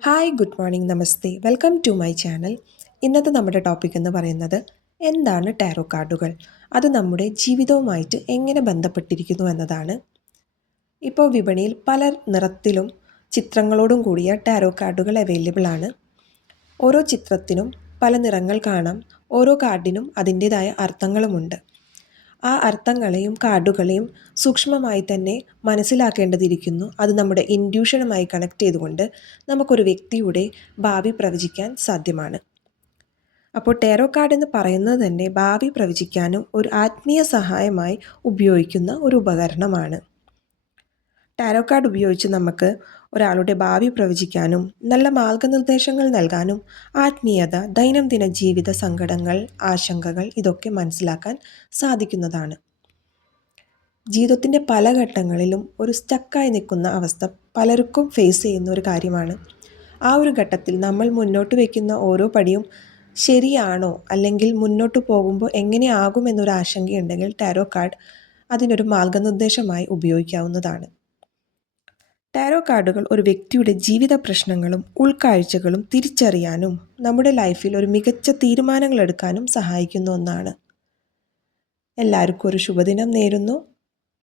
Hi good morning നമസ്തേ welcome to my channel ഇന്നത്തെ നമ്മുടെ ടോപ്പിക് എന്ന് പറയുന്നത് എന്താണ് ടാരോ കാർഡുകൾ അത് നമ്മുടെ ജീവിതവുമായിട്ട് എങ്ങനെ ബന്ധപ്പെട്ടിരിക്കുന്നു എന്നതാണ്. ഇപ്പോൾ വിപണിയിൽ പല നിറത്തിലും ചിത്രങ്ങളോടും കൂടിയ ടാരോ കാർഡുകൾ അവൈലബിൾ ആണ്. ഓരോ ചിത്രത്തിനും പല നിറങ്ങൾ കാണാം. ഓരോ കാർഡിനും അതിന്റേതായ അർത്ഥങ്ങളുമുണ്ട്. ആ അർത്ഥങ്ങളെയും കാർഡുകളെയും സൂക്ഷ്മമായി തന്നെ മനസ്സിലാക്കേണ്ടതിരിക്കുന്നു. അത് നമ്മുടെ ഇൻഡ്യൂഷനുമായി കണക്ട് ചെയ്തുകൊണ്ട് നമുക്കൊരു വ്യക്തിയുടെ ഭാവി പ്രവചിക്കാൻ സാധ്യമാണ്. അപ്പോൾ ടാരോ കാർഡ് എന്ന് പറയുന്നത് തന്നെ ഭാവി പ്രവചിക്കാനും ഒരു ആത്മീയ സഹായമായി ഉപയോഗിക്കുന്ന ഒരു ഉപകരണമാണ്. ടാരോ കാർഡ് ഉപയോഗിച്ച് നമുക്ക് ഒരാളുടെ ഭാവി പ്രവചിക്കാനും നല്ല മാർഗനിർദ്ദേശങ്ങൾ നൽകാനും ആത്മീയത ദൈനംദിന ജീവിത സങ്കടങ്ങൾ ആശങ്കകൾ ഇതൊക്കെ മനസ്സിലാക്കാൻ സാധിക്കുന്നതാണ്. ജീവിതത്തിന്റെ പല ഘട്ടങ്ങളിലും ഒരു സ്റ്റക്കായി നിൽക്കുന്ന അവസ്ഥ പലർക്കും ഫേസ് ചെയ്യുന്ന ഒരു കാര്യമാണ്. ആ ഒരു ഘട്ടത്തിൽ നമ്മൾ മുന്നോട്ട് വയ്ക്കുന്ന ഓരോ പടിയും ശരിയാണോ അല്ലെങ്കിൽ മുന്നോട്ട് പോകുമ്പോൾ എങ്ങനെയാകുമെന്നൊരു ആശങ്കയുണ്ടെങ്കിൽ ടാരോ കാർഡ് അതിനൊരു മാർഗനിർദ്ദേശമായി ഉപയോഗിക്കാവുന്നതാണ്. ടാരോ കാർഡുകൾ ഒരു വ്യക്തിയുടെ ജീവിത പ്രശ്നങ്ങളും ഉൾക്കാഴ്ചകളും തിരിച്ചറിയാനും നമ്മുടെ ലൈഫിൽ ഒരു മികച്ച തീരുമാനങ്ങൾ എടുക്കാനും സഹായിക്കുന്ന ഒന്നാണ്. എല്ലാവർക്കും ഒരു ശുഭദിനം നേരുന്നു.